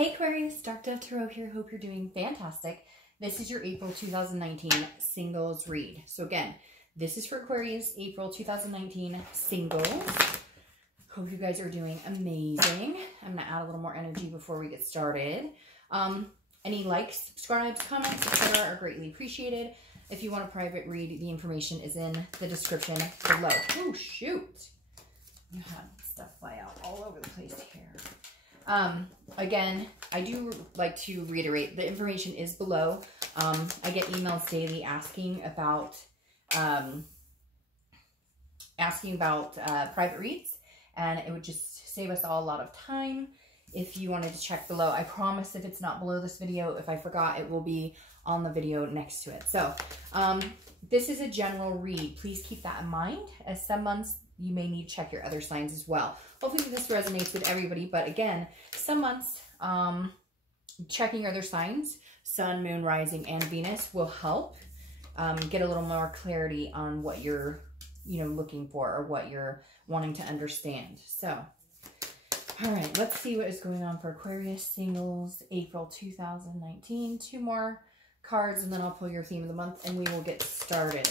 Hey Aquarius, Dark Dove Tarot here. Hope you're doing fantastic. This is your April 2019 singles read. So again, this is for Aquarius, April 2019 singles. Hope you guys are doing amazing. I'm going to add a little more energy before we get started. Any likes, subscribes, comments, etc. are greatly appreciated. If you want a private read, the information is in the description below. Oh, shoot. You have stuff fly out all over the place here. Again, I do like to reiterate, the information is below. I get emails daily asking about private reads, and it would just save us all a lot of time if you wanted to check below. I promise if it's not below this video, if I forgot, it will be on the video next to it. So, this is a general read. Please keep that in mind, as some months you may need to check your other signs as well. Hopefully this resonates with everybody, but again, some months, checking your other signs, Sun, Moon, Rising, and Venus will help get a little more clarity on what you're, looking for or what you're wanting to understand. So, all right, let's see what is going on for Aquarius singles, April 2019. 2 more cards, and then I'll pull your theme of the month, and we will get started.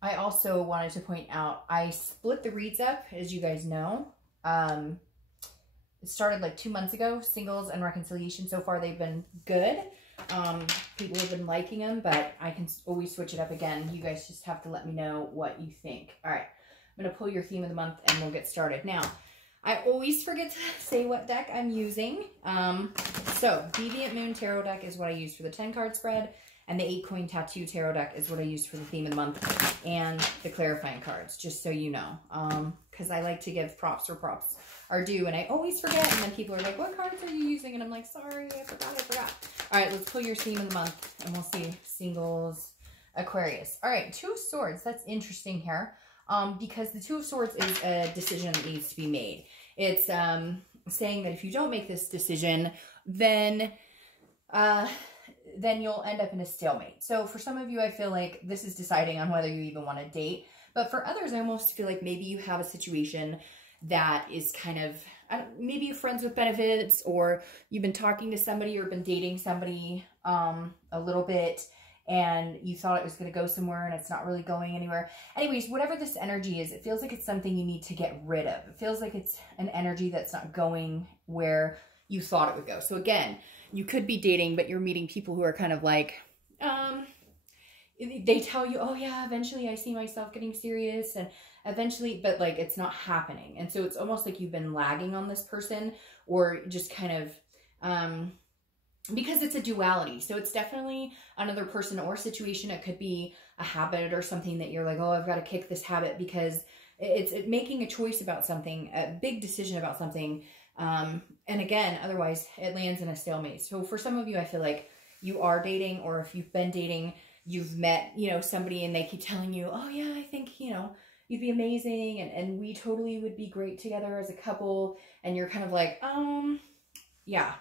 I also wanted to point out, I split the reads up, as you guys know. It started like 2 months ago, singles and reconciliation. So far, they've been good. People have been liking them, but I can always switch it up again. You guys just have to let me know what you think. All right, I'm going to pull your theme of the month, and we'll get started. Now, I always forget to say what deck I'm using. So, Deviant Moon Tarot deck is what I use for the 10-card spread. And the 8-coin tattoo tarot deck is what I use for the theme of the month, and the clarifying cards, just so you know. Because I like to give props where props are due, and I always forget, and then people are like, what cards are you using? And I'm like, sorry, I forgot. All right, let's pull your theme of the month, and we'll see singles Aquarius. All right, 2 of Swords. That's interesting here, because the 2 of Swords is a decision that needs to be made. It's saying that if you don't make this decision, then you'll end up in a stalemate. So for some of you, I feel like this is deciding on whether you even want to date. But for others, I almost feel like maybe you have a situation that is kind of, maybe you're friends with benefits, or you've been talking to somebody or been dating somebody a little bit, and you thought it was going to go somewhere and it's not really going anywhere. Anyways, whatever this energy is, it feels like it's something you need to get rid of. It feels like it's an energy that's not going where you thought it would go. So again, you could be dating, but you're meeting people who are kind of like, they tell you, oh yeah, eventually I see myself getting serious, and eventually, but like it's not happening. And so it's almost like you've been lagging on this person, or just kind of, because it's a duality. So it's definitely another person or situation. It could be a habit or something that you're like, oh, I've got to kick this habit, because it's making a choice about something, a big decision about something. And again, otherwise it lands in a stalemate. So for some of you, I feel like you are dating, or if you've been dating, you've met, somebody, and they keep telling you, oh yeah, I think, you'd be amazing, and we totally would be great together as a couple. And you're kind of like, yeah,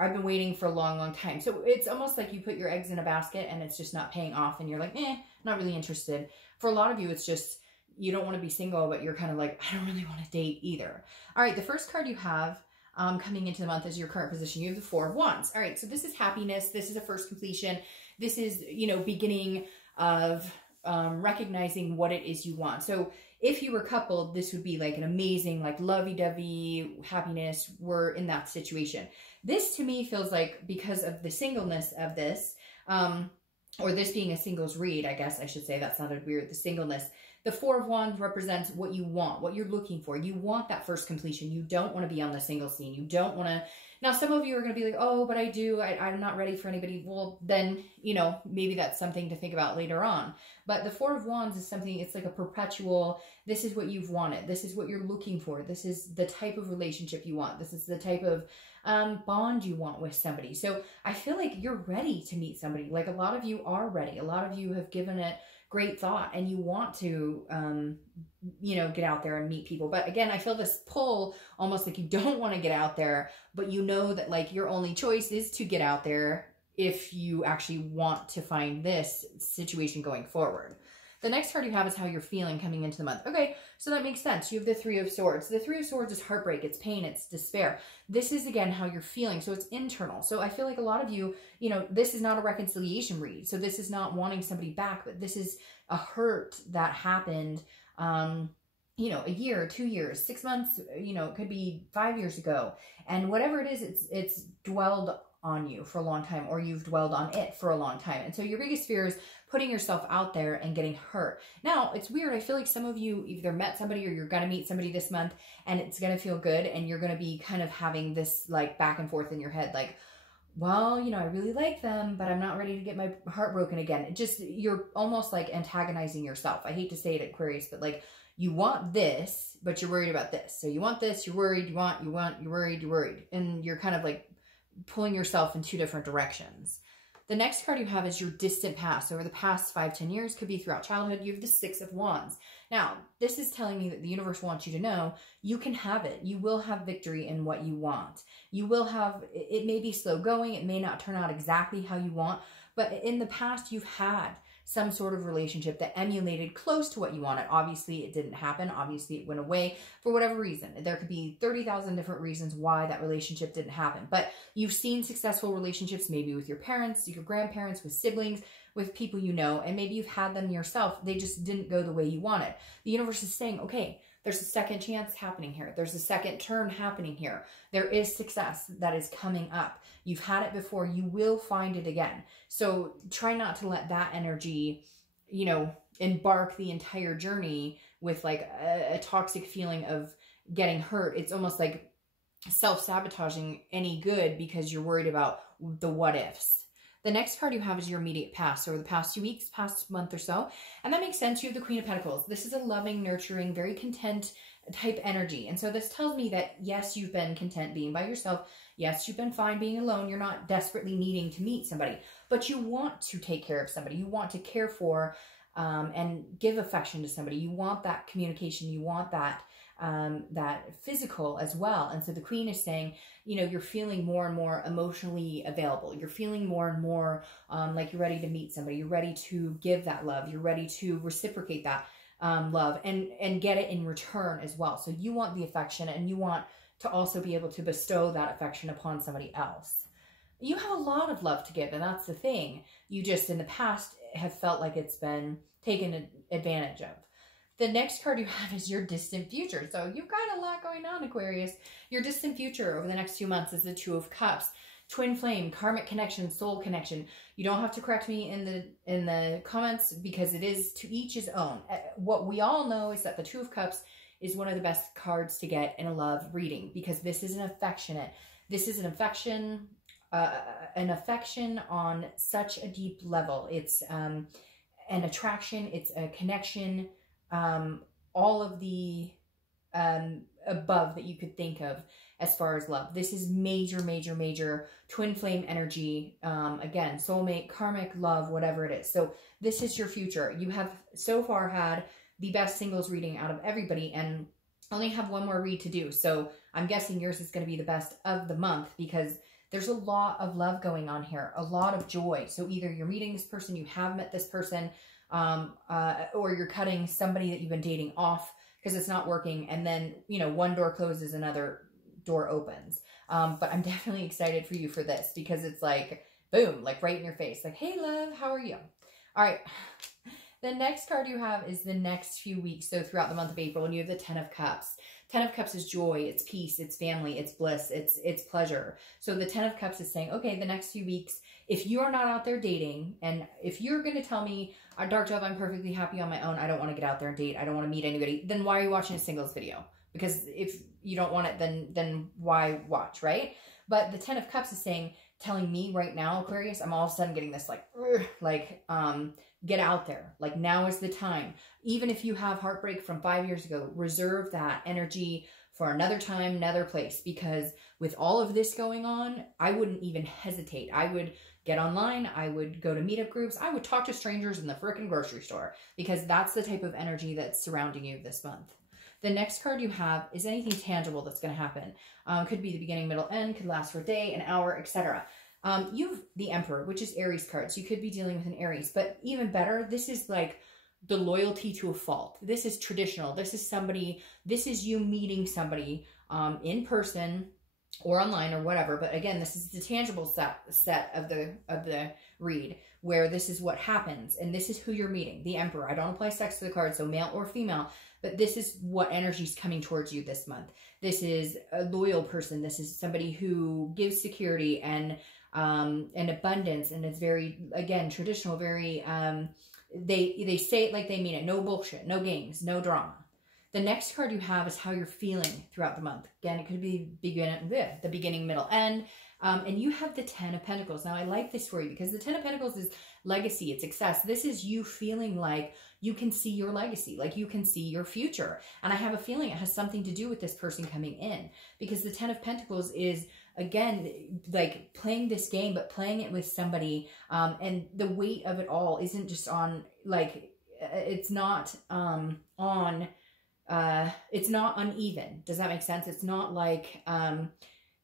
I've been waiting for a long, long time. So it's almost like you put your eggs in a basket and it's just not paying off, and you're like, not really interested. For a lot of you, it's just, you don't want to be single, but you're kind of like, I don't really want to date either. All right, the first card you have coming into the month is your current position. You have the 4 of Wands. All right, so this is happiness. This is a first completion. This is, beginning of recognizing what it is you want. So if you were coupled, this would be like an amazing, like lovey-dovey happiness. We're in that situation. This to me feels like, because of the singleness of this, or this being a singles read, I guess I should say, that sounded weird, the singleness. The 4 of Wands represents what you want, what you're looking for. You want that first completion. You don't want to be on the single scene. You don't want to... Now, some of you are going to be like, oh, but I do. I'm not ready for anybody. Well, then, maybe that's something to think about later on. But the 4 of Wands is something, it's like a perpetual, this is what you've wanted. This is what you're looking for. This is the type of relationship you want. This is the type of bond you want with somebody. So I feel like you're ready to meet somebody. Like, a lot of you are ready. A lot of you have given it great thought, and you want to, get out there and meet people. But again, I feel this pull almost like you don't want to get out there, but you know that like your only choice is to get out there if you actually want to find this situation going forward. The next card you have is how you're feeling coming into the month. Okay, so that makes sense. You have the Three of Swords. The Three of Swords is heartbreak, it's pain, it's despair. This is, again, how you're feeling. So it's internal. So I feel like a lot of you, you know, this is not a reconciliation read. So this is not wanting somebody back, but this is a hurt that happened, you know, a year, 2 years, 6 months, you know, it could be 5 years ago. And whatever it is, it's dwelled on you for a long time, or you've dwelled on it for a long time. And so your biggest fear is putting yourself out there and getting hurt. Now, it's weird. I feel like some of you either met somebody or you're going to meet somebody this month, and it's going to feel good. And you're going to be kind of having this like back and forth in your head, like, well, you know, I really like them, but I'm not ready to get my heart broken again. It just, you're almost like antagonizing yourself. I hate to say it, Aquarius, but like, you want this, but you're worried about this. So you want this, you're worried, you want, you're worried, you're worried. And you're kind of like pulling yourself in two different directions. The next card you have is your distant past. Over the past 5-10 years, could be throughout childhood. You have the Six of Wands. Now, this is telling me that the universe wants you to know you can have it. You will have victory in what you want. You will have, it may be slow going. It may not turn out exactly how you want, but in the past you've had some sort of relationship that emulated close to what you wanted. Obviously, it didn't happen. Obviously, it went away for whatever reason. There could be 30,000 different reasons why that relationship didn't happen. But you've seen successful relationships, maybe with your parents, your grandparents, with siblings, with people you know, and maybe you've had them yourself. They just didn't go the way you wanted. The universe is saying, okay, there's a second chance happening here. There's a second turn happening here. There is success that is coming up. You've had it before. You will find it again. So try not to let that energy, you know, embark the entire journey with like a toxic feeling of getting hurt. It's almost like self-sabotaging any good because you're worried about the what ifs. The next card you have is your immediate past, so the past 2 weeks, past month or so. And that makes sense. You have the Queen of Pentacles. This is a loving, nurturing, very content type energy. And so this tells me that, yes, you've been content being by yourself. Yes, you've been fine being alone. You're not desperately needing to meet somebody, but you want to take care of somebody. You want to care for and give affection to somebody. You want that communication. You want that that physical as well. And so the Queen is saying, you know, you're feeling more and more emotionally available. You're feeling more and more like you're ready to meet somebody. You're ready to give that love. You're ready to reciprocate that love and get it in return as well. So you want the affection, and you want to also be able to bestow that affection upon somebody else. You have a lot of love to give, and that's the thing. You just in the past have felt like it's been taken advantage of. The next card you have is your distant future. So you've got a lot going on, Aquarius. Your distant future over the next 2 months is the Two of Cups. Twin flame, karmic connection, soul connection. You don't have to correct me in the comments because it is to each his own. What we all know is that the Two of Cups is one of the best cards to get in a love reading because this is an affectionate. This is an affection on such a deep level. It's an attraction. It's a connection. All of the above that you could think of as far as love. This is major, major, major twin flame energy. Again, soulmate, karmic, love, whatever it is. So this is your future. You have so far had the best singles reading out of everybody and only have one more read to do. So I'm guessing yours is going to be the best of the month because there's a lot of love going on here, a lot of joy. So either you're meeting this person, you have met this person, or you're cutting somebody that you've been dating off because it's not working. And then, you know, one door closes, another door opens. But I'm definitely excited for you for this because it's like, boom, like right in your face. Like, hey, love, how are you? All right. The next card you have is the next few weeks. So throughout the month of April, and you have the Ten of Cups. Ten of Cups is joy, it's peace, it's family, it's bliss, it's pleasure. So the Ten of Cups is saying, okay, the next few weeks, if you are not out there dating, and if you're going to tell me, Dark Dove, I'm perfectly happy on my own, I don't want to get out there and date, I don't want to meet anybody, then why are you watching a singles video? Because if you don't want it, then why watch, right? But the Ten of Cups is saying, telling me right now, Aquarius, I'm all of a sudden getting this get out there. Like, now is the time. Even if you have heartbreak from 5 years ago, reserve that energy for another time, another place. Because with all of this going on, I wouldn't even hesitate. I would get online. I would go to meetup groups. I would talk to strangers in the frickin' grocery store. Because that's the type of energy that's surrounding you this month. The next card you have is anything tangible that's going to happen. Could be the beginning, middle, end. Could last for a day, an hour, etc. You've the Emperor, which is Aries cards. You could be dealing with an Aries, but even better, this is like the loyalty to a fault. This is traditional. This is you meeting somebody in person or online or whatever. But again, this is the tangible set of the read, where this is what happens and this is who you're meeting. The Emperor. I don't apply sex to the card, so male or female, but this is what energy is coming towards you this month. This is a loyal person. This is somebody who gives security and abundance, and it's very, again, traditional, very they say it like they mean it. No bullshit, no games, no drama. The next card you have is how you're feeling throughout the month. Again, it could be the beginning, middle, end. And you have the 10 of Pentacles. Now, I like this for you because the 10 of Pentacles is legacy, it's success. This is you feeling like you can see your legacy, like you can see your future. And I have a feeling it has something to do with this person coming in, because the 10 of Pentacles is, again, like playing this game, but playing it with somebody. And the weight of it all isn't just on, like, it's not it's not uneven. Does that make sense? It's not like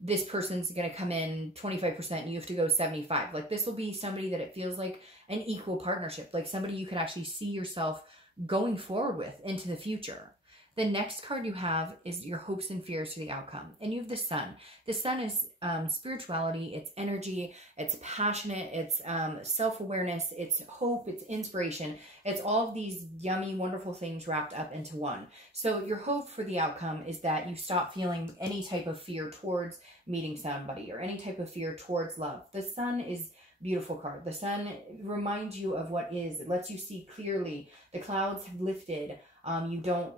this person's going to come in 25% and you have to go 75. Like, this will be somebody that it feels like an equal partnership, like somebody you could actually see yourself going forward with into the future. The next card you have is your hopes and fears for the outcome. And you have the Sun. The Sun is spirituality, it's energy, it's passionate, it's self-awareness, it's hope, it's inspiration. It's all of these yummy, wonderful things wrapped up into one. So your hope for the outcome is that you stop feeling any type of fear towards meeting somebody or any type of fear towards love. The Sun is beautiful card. The Sun reminds you of what is. It lets you see clearly. The clouds have lifted.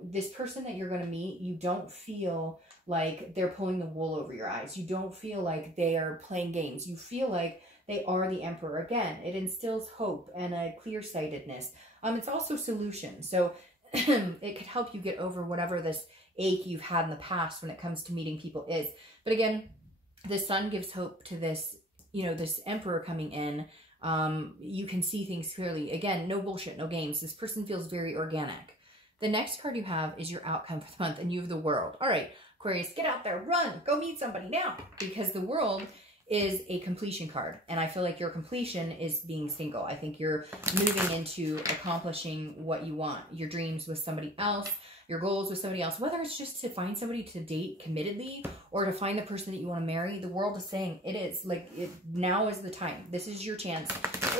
This person that you're going to meet, you don't feel like they're pulling the wool over your eyes. You don't feel like they are playing games. You feel like they are the Emperor. Again, it instills hope and a clear-sightedness. It's also solution. So it could help you get over whatever this ache you've had in the past when it comes to meeting people is. But again, the Sun gives hope to this, this Emperor coming in. You can see things clearly. Again, no bullshit, no games. This person feels very organic. The next card you have is your outcome for the month, and you have the World. All right, Aquarius, get out there, run, go meet somebody now, because the World is a completion card, and I feel like your completion is being single. I think you're moving into accomplishing what you want, your dreams with somebody else, your goals with somebody else, whether it's just to find somebody to date committedly or to find the person that you want to marry. The World is saying it is like now is the time. This is your chance.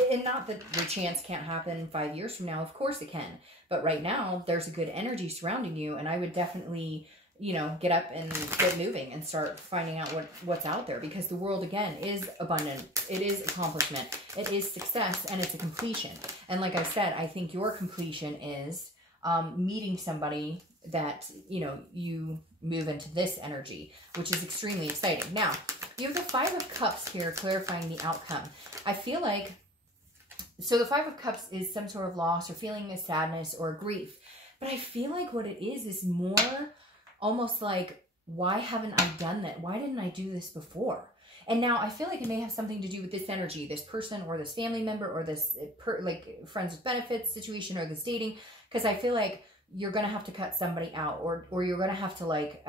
And not that the chance can't happen 5 years from now. Of course it can. But right now, there's a good energy surrounding you. And I would definitely, get up and get moving and start finding out what's out there. Because the World, again, is abundant. It is accomplishment. It is success. And it's a completion. And like I said, I think your completion is meeting somebody that, you move into this energy, which is extremely exciting. Now, you have the 5 of Cups here, clarifying the outcome. I feel like, so the 5 of Cups is some sort of loss or feeling of sadness or grief. But I feel like what it is more almost like, why haven't I done that? Why didn't I do this before? And now I feel like it may have something to do with this energy, this person or this family member or this like friends with benefits situation or this dating. Because I feel like you're going to have to cut somebody out or you're going to have to like,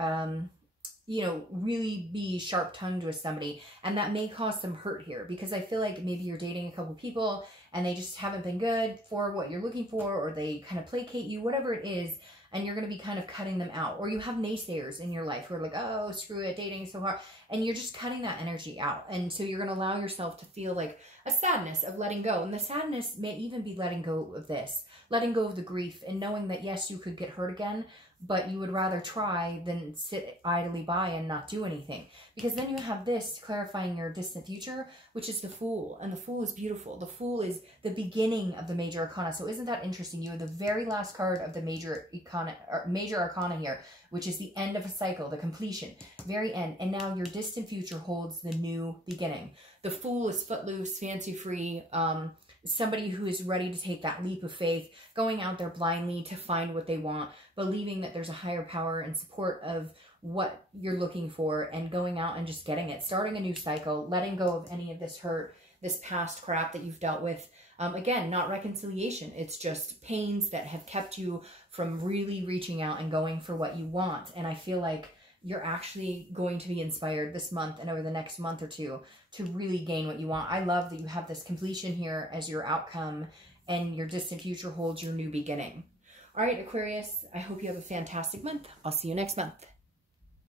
really be sharp-tongued with somebody. And that may cause some hurt here because I feel like maybe you're dating a couple people and they just haven't been good for what you're looking for, or they kind of placate you, whatever it is, and you're going to be kind of cutting them out. Or you have naysayers in your life who are like, oh, screw it, dating is so hard. And you're just cutting that energy out. And so you're going to allow yourself to feel like a sadness of letting go. And the sadness may even be letting go of this, letting go of the grief and knowing that, yes, you could get hurt again, but you would rather try than sit idly by and not do anything. Because then you have this clarifying your distant future, which is the Fool. And the Fool is beautiful. The Fool is the beginning of the Major Arcana. So isn't that interesting? You have the very last card of the Major Arcana here, which is the end of a cycle, the completion, very end. And now your distant future holds the new beginning. The Fool is footloose, fancy-free, somebody who is ready to take that leap of faith, going out there blindly to find what they want, believing that there's a higher power and support of what you're looking for, and going out and just getting it, starting a new cycle, letting go of any of this hurt, this past crap that you've dealt with. Again, not reconciliation. It's just pains that have kept you from really reaching out and going for what you want. And I feel like you're actually going to be inspired this month and over the next month or two to really gain what you want. I love that you have this completion here as your outcome, and your distant future holds your new beginning. All right, Aquarius, I hope you have a fantastic month. I'll see you next month.